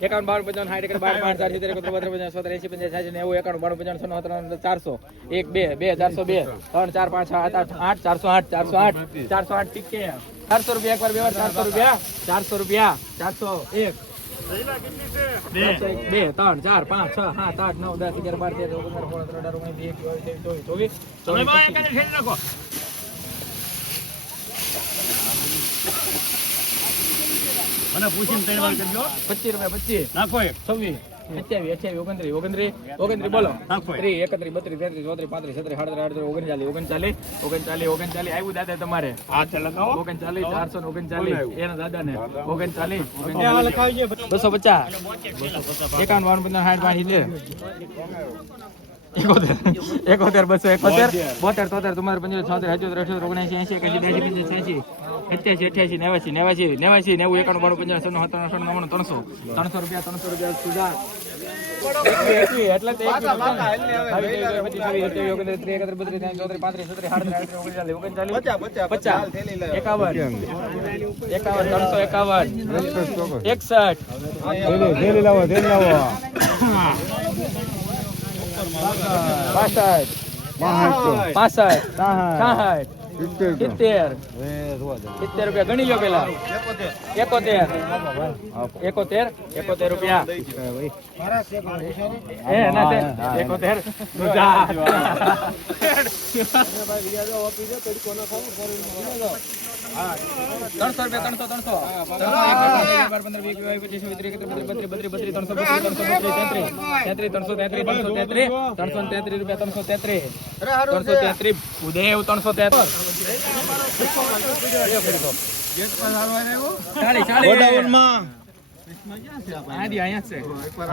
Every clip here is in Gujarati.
એકાવન બાવન પંચાવન સાઠ એકર બાર પાંચ ચાર સિત્તેર એકોતેર બોતેર પંચાવન સત્તાણું ચારસો એક બે બે ચારસો બે ત્રણ ચાર પાંચ સાત આઠ ચારસો આઠ ચારસો આઠ ચારસો આઠ ચારસો રૂપિયા એકવાર બે વાર ચારસો રૂપિયા ચારસો રૂપિયા ચારસો એક બે ત્રણ ચાર પાંચ છ સાત આઠ નવ દસ અગિયાર બાર તેર ચૌદ સોળ સત્તર અઢાર ઓગણીસ વીસ એકવીસ ચોવીસ ચોવીસ પચીસ. પૂછીને ત્રણ વાર કરજો પચીસ રૂપિયા પચીસ. નાખો એક. છવ્વીસ. અઠ્યાવીસ અઠ્યાવીસ ઓગણત્રીસ ઓગણત્રીસ ઓગણત્રીસ બોલો. ત્રીસ એકત્રીસ બત્રીસ તેત્રીસ ચોત્રીસ પાંત્રીસ છત્રીસ સાડત્રીસ આડત્રીસ ઓગણચાલીસ ઓગણચાલીસ ઓગણચાલીસ ઓગણચાલીસ. આવ્યું દાદા તમારે. ઓગણચાલીસ ચારસો ને ઓગણચાલીસ. એના દાદા ને ઓગણચાલીસ. બસો પચાસ. એકાવન બાવન પંદર સાઠ પાંચ સિત્તેર. એકોતેર. એકોતેર બસો એકોતેર. બોતેર. તોતેર તમારે પંચોતેર છોતેર હજોતેર અઠોતેર ઓગણસી એસી એકાસી બ્યાસી પંચ્યાસી છ્યાસી અઠ્યાસી અઠ્યાસી નેવાસી નેવાસી નેવાસી નેવું એકાણું બાણું પંચાવન સન્નું સત્તાણું નવ્વાણું ત્રણસો. ત્રણસો રૂપિયા ત્રણસો રૂપિયા સુધા એકવી, એકવી, એટલે તો એકવી રૂપિયા ને. બાવીસ, ત્રેવીસ, પચીસ, છવ્વીસ, સત્યાવીસ, ઓગણત્રીસ, ત્રીસ, એકત્રીસ, બત્રીસ, ત્રીસ, ચોત્રીસ, પાંત્રીસ, છત્રીસ, સાડત્રીસ, આડત્રીસ, ઓગણચાલીસ, ઓગણચાલીસ, પચાસ, એકાવન. એકાવન ત્રણસો એકાવન. એકસઠ. બાસઠ પાસઠ છાસઠ સિત્તેર સિત્તેર રૂપિયા ગણી લો પેલા એકોતેર એકોતેર. એકોતેર. રૂપિયા એકોતેર. ત્રણસો રૂપિયા ત્રણસો ત્રણસો ત્રણસો તેત્રીસ રૂપિયા ત્રણસો તેત્રીસ ત્રણસો તેત્રીસ ઉદયવ ત્રણસો તેત્રીસ આદિ અહીંયા છે.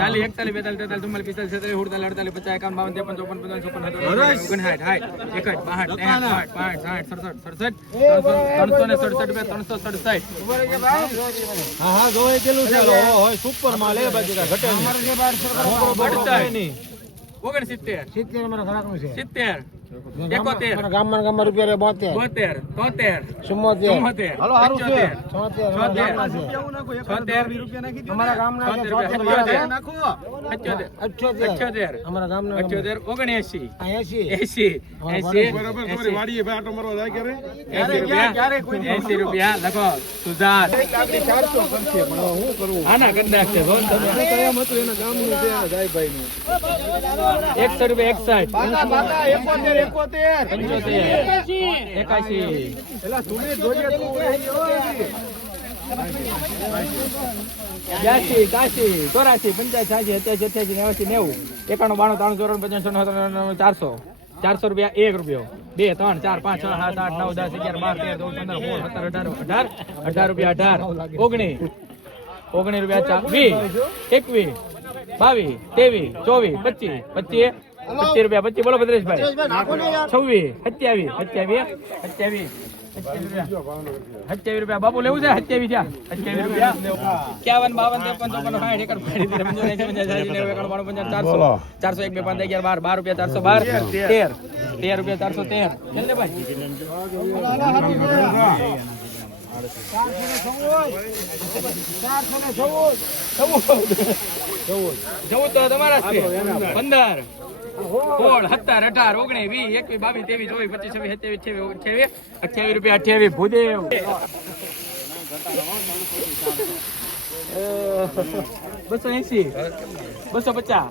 ચાલી એકતાલીસ બેતાલીસ તેતાલીસ ચુમ્માલીસ પિસ્તાલીસ છત્રીસ સુડતાલીસ અડતાલીસ પચાસ એકાવન બાવન ત્રેપન ચોપન પચાસ છપ્પન ઓગણસાઠ સાઠ એકસઠ બાસઠ ત્રેસઠ સાઠ સાઠ સડસઠ સડસઠ ત્રણસો ને સડસઠ રૂપિયા ત્રણસો સડસઠ. ઓગણસિત્તેર. સિત્તેર અમારા ખોરાકનું છે. સિત્તેર. એકોતેર ગામમાં ગામમાં રૂપિયા બોતેર બોતેર તોતેર ચુમ્મોતેર ચુમ્મોતેર છોતેર છોતેર છે છોતેર અમારા ગામના છે છોતેર છોતેર રૂપિયા અઠ્યોતેર અઠ્યોતેર અઠ્યોતેર અમારા ગામના અઠ્યોતેર ઓગણએંસી એસી એસી એસી બરાબર. એસી રૂપિયા એસી રૂપિયા લખો સુધાર આના કરી નાખશે જો ને તમે. એકસો રૂપિયા એકસઠ એકાશી. બ્યાસી ત્યાસી ચોરાસી પંચ્યાસી છ્યાસી સત્યાસી અઠ્યાસી નેવાસી નેવું. એકાણું બાણું ત્રાણું ચોરાણું છન્નું ચારસો. ચારસો રૂપિયા એક રૂપિયો. બે ત્રણ ચાર પાંચ છ સાત આઠ નવ દસ અગિયાર બાર તેર ચૌદ પંદર સોળ સત્તર અઢાર અઢાર અઢાર રૂપિયા અઢાર. ઓગણીસ ઓગણીસ રૂપિયા ચાર વીસ એકવીસ બાવીસ ત્રેવીસ ચોવીસ પચીસ પચીસ પચીસ રૂપિયા પચીસ બોલો ભદ્રેશભાઈ છવ્વીસ સત્યાવીસ સત્યાવીસ સત્યાવીસ સત્યાવીસ રૂપિયા બાપુ લેવું છે સત્યાવીસ થયા સત્યાવીસ રૂપિયા એકાવન બાવન ત્રેપન ચોપન સાઠ એકર પંચ્યાસી પંચ્યાસી પંચ્યાસી નેવું એકાણું બાણું પંચાવન ચારસો ચારસો એક બે પાંચ અગિયાર બાર બાર રૂપિયા ચારસો બાર તેર તેર રૂપિયા ચારસો તેર ચાલે ભાઈ જવું તો તમારા જ છે પંદર સોળ સત્તર અઢાર ઓગણીસ વીસ એકવીસ બાવીસ ત્રેવીસ ચોવીસ પચીસ છવ્વીસ સત્યાવીસ અઠ્યાવીસ અઠ્યાવીસ અઠ્યાવીસ રૂપિયા અઠ્યાવીસ ભૂદેવ બસો એસી બસો પચાસ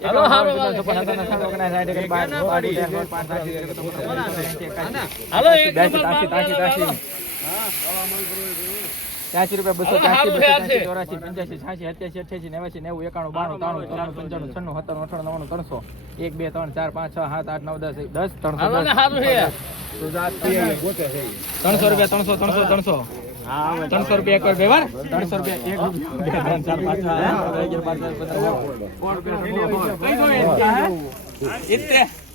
હાલો હાલો ત્યાસી રૂપિયા બસો ત્યાસી ચોરાસી પંચ્યાસી છ્યાસી સત્યાસી અઠ્યાસી નેવાસી નેવું એકાણું બાણું ત્રાણું ત્રાણું પંચાણું છન્નું સત્તાણું અઠાણું નવાણું ત્રણસો એક બે ત્રણ ચાર પાંચ છ સાત આઠ નવ દસ દસ ત્રણસો ત્રણસો રૂપિયા ત્રણસો ત્રણસો ત્રણસો ત્રણસો રૂપિયા એક વ્યવહાર ત્રણસો રૂપિયા એક બે ત્રણ ચાર પાંચ છ સાત આઠ નવ, અગિયાર બાર તેર પંદર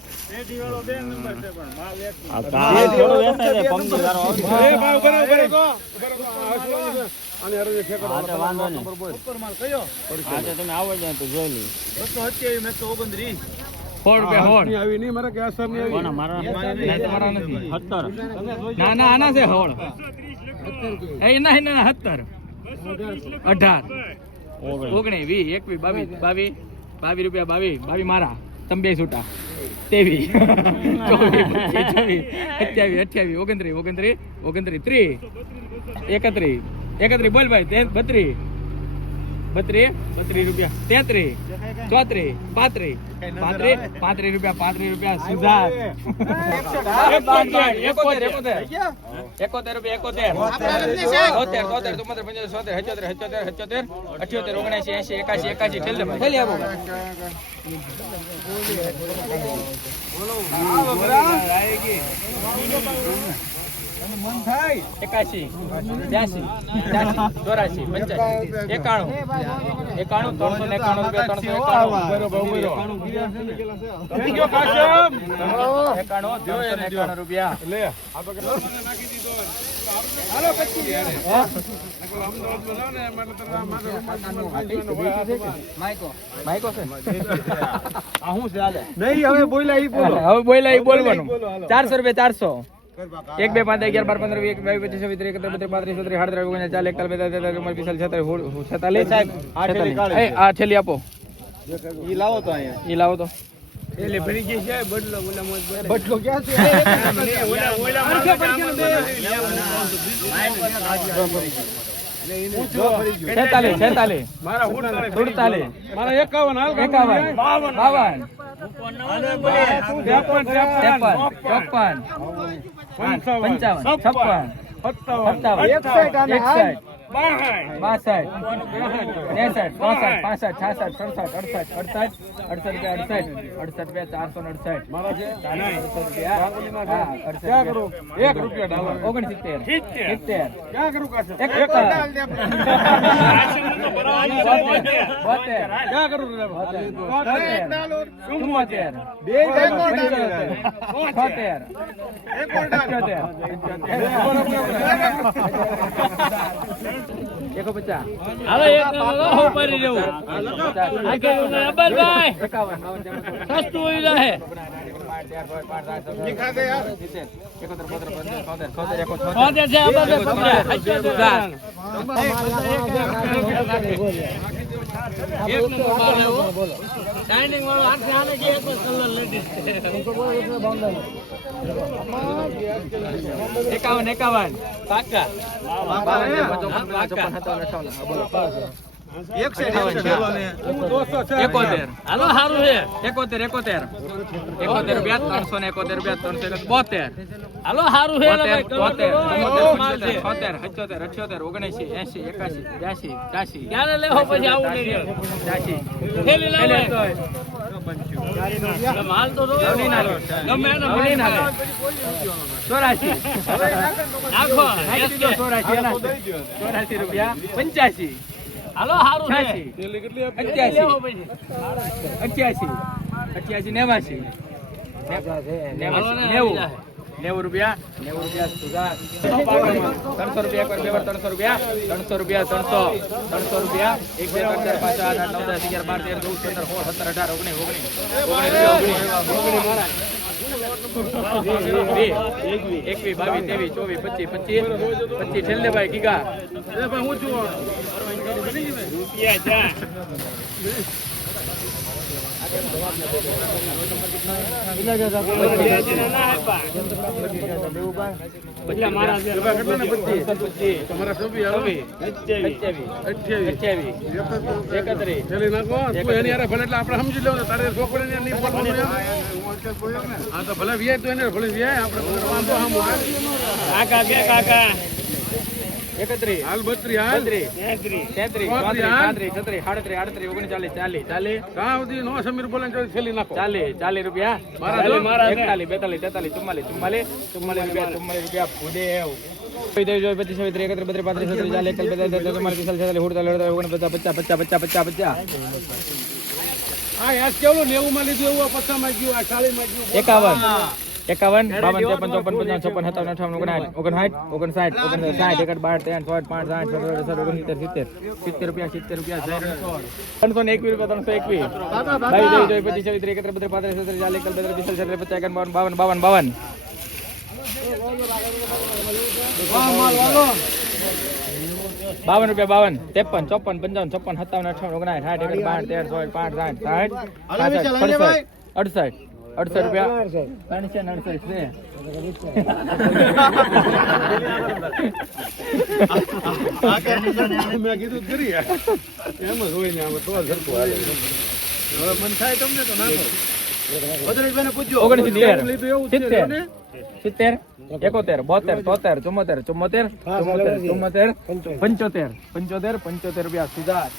ના, ના આના છે હોળ. સત્તર અઢાર. ઓગણીસ વીસ એકવીસ બાવીસ બાવીસ બાવીસ રૂપિયા બાવીસ બાવીસ મારા. તમે બે છૂટા. તેવીસ ચોવીસ પચીસ છવ્વીસ સત્યાવીસ અઠ્યાવીસ ઓગણત્રીસ ઓગણત્રીસ ઓગણત્રીસ ત્રીસ. એકત્રીસ. એકત્રીસ બોલ ભાઈ બત્રીસ. બત્રીસ? બત્રીસ રૂપિયા. તેત્રીસ. ચોત્રીસ. પાંત્રીસ. પાંત્રીસ? પાંત્રીસ રૂપિયા પાંત્રીસ રૂપિયા સુધાર. એકોતેર એકોતેર. એકોતેર. રૂપિયા એકોતેર. તોતેર તોતેર ચુમ્મોતેર પંચોતેર સોતેર હચોતેર હચોતેર હચોતેર અઠ્યોતેર ઓગણસી એસી એકાસી એકાશી. ઠેલ ઠેલી આપો એકાશી બ્યાસી ચોરાશી પંચ્યાસી એકાણું એકાણું ત્રણસો ને એકાણું રૂપિયા ત્રણસો રૂપિયા. માઈકો છે? નહીં હવે બોલ્યા ઈ બોલો. હવે બોલ્યા એ બોલવાનું. ચારસો રૂપિયા ચારસો. એક બે પાંચ અગિયાર બાર પંદર વીસ બે પચીસ છવ્વીસ ત્રીસ એકત્રીસ બત્રીસ પાંત્રીસ બત્રીસ હાડ ત્રણ ચાલીસ ચાલ એકતાલ બેતાલ તેતાલ પિસ્તાલીસ પિસ્તાલ છેતાલીસ. છેતાલીસ. આ છેલ્લી આપો. ઈ લાવો તો અહીંયા. એ લાવો તો. બટલો ક્યાં છે? છેતાલીસ છેતાલીસ. સુડતાલીસ. મારા એકાવન હાલ એકાવન. બાવન. ત્રેપન ચોપન. પંચાવન. છપ્પન. સત્તાવન. એકસઠ ત્રેસઠ ચોસઠ પાસઠ છાસઠ સડસઠ અડસઠ અડસઠ અડસઠ રૂપિયા અડસઠ. અડસઠ રૂપિયા ચારસો અડસઠ. ઓગણસિત્તેર. સિત્તેર. ચુમ્મોતેર છોતેર. અઠ્યોતેર એકો પચાસ હવે ઉપાડી બાવન ત્રેપન સસ્તું હોય રહે છે. એક નંબર માલ લેવો. ડાઇનિંગ વાળો હાથે હાલે કે એક જ કલર લેડીઝ એકાવન એકાવન પાકા બાવન ત્રેપન ચોપન પચાસ પાકા પાકા અઠાવન હા, બોલો એકોતેર હાલો સારું છે. ઓગણસી એસી બ્યાસી ક્યારે લેવો પછી આવું નહીં માલ તો નાખો. ચોરાશી. રૂપિયા પંચ્યાસી હાલો હારું છે અઠ્યાસી. અઠ્યાસી. નેવાસી. નેવું. નેવું. રૂપિયા. નેવું રૂપિયા સુધાર. ત્રણસો રૂપિયા બે ત્રણસો રૂપિયા. ત્રણસો રૂપિયા ત્રણસો. ત્રણસો રૂપિયા. એક બે ત્રણ ચાર પાંચ આઠ નવ દસ અગિયાર બાર તેર ચૌદ પંદર સોળ સત્તર અઢાર ઓગણીસ ઓગણીસ. ઓગણીસ એકવીસ બાવીસ ત્રેવીસ ચોવીસ પચીસ પચીસ પચીસ. છેલ્લે ભાઈ ગીગા. હું છું? સામો આવે. કાકા કે કાકા એકત્રીસ. હાલ બત્રી હાલ. તેત્રીસ. તેત્રીસ. પાંત્રીસ છત્રીસ સાડત્રીસ આડત્રીસ ઓગણચાલીસ ચાલીસ ચાલીસ. કાં નો સમીર બોલે ને નાખો. ચાલીસ ચાલીસ રૂપિયા. મારા એકતાલીસ બેતાલીસ તેતાલીસ ચુમ્માલીસ ચુમ્માલીસ ચુમ્માલીસ રૂપિયા ચુમ્માલીસ રૂપિયા બત્રીસ ચાલીસ એકાવન. એકાવન બાવન ત્રેપન ચોપન પંચાવન છપ્પન સત્તાવન અઠાવન ઓગણસાઠ ઓગણસાઠ ઓગણસાઠ ઓગણસાઠ સાઠ એકડ બાર ત્રણ છ પાંચ સાઠ સત્તર અઢાર ઓગણસિત્તેર સિત્તેર સિત્તેર રૂપિયા સિત્તેર રૂપિયા ત્રણસો ને એકવીસ રૂપિયા ત્રણસો એકવીસ. બાવીસ ચોવીસ ચોવીસ પચીસ છવ્વીસ ત્રીસ એકત્રીસ બત્રીસ પાંત્રીસ છત્રીસ ચાલીસ એકતાલીસ બેતાલીસ પિસ્તાલીસ પચાસ એકાવન બાવન બાવન બાવન બાવન. રૂપિયા બાવન ત્રેપન ચોપન પંચાવન છપ્પન સત્તાવન અઠાવન ઓગણાઠ સાઠ એકડ બાર તેર સોળ પાંચ સાઠ સાઠ અડસઠ. અડસઠ રૂપિયા. ત્રણસો ને અડસઠ છે. મેં કીધું કરી એમ જ હોય ને આમાં તો સરખું હાલે. હવે મન થાય તમને તો નાખો ભદ્રેશભાઈને પૂછજો. ઓગણસિત્તેર. લીધું એવું જ છે સિત્તેર. એકોતેર. બોતેર. તોતેર. ચુમ્મોતેર. ચુમ્મોતેર. ચુમ્મોતેર. ચુમ્મોતેર. પંચોતેર. પંચોતેર. પંચોતેર રૂપિયા સુધાર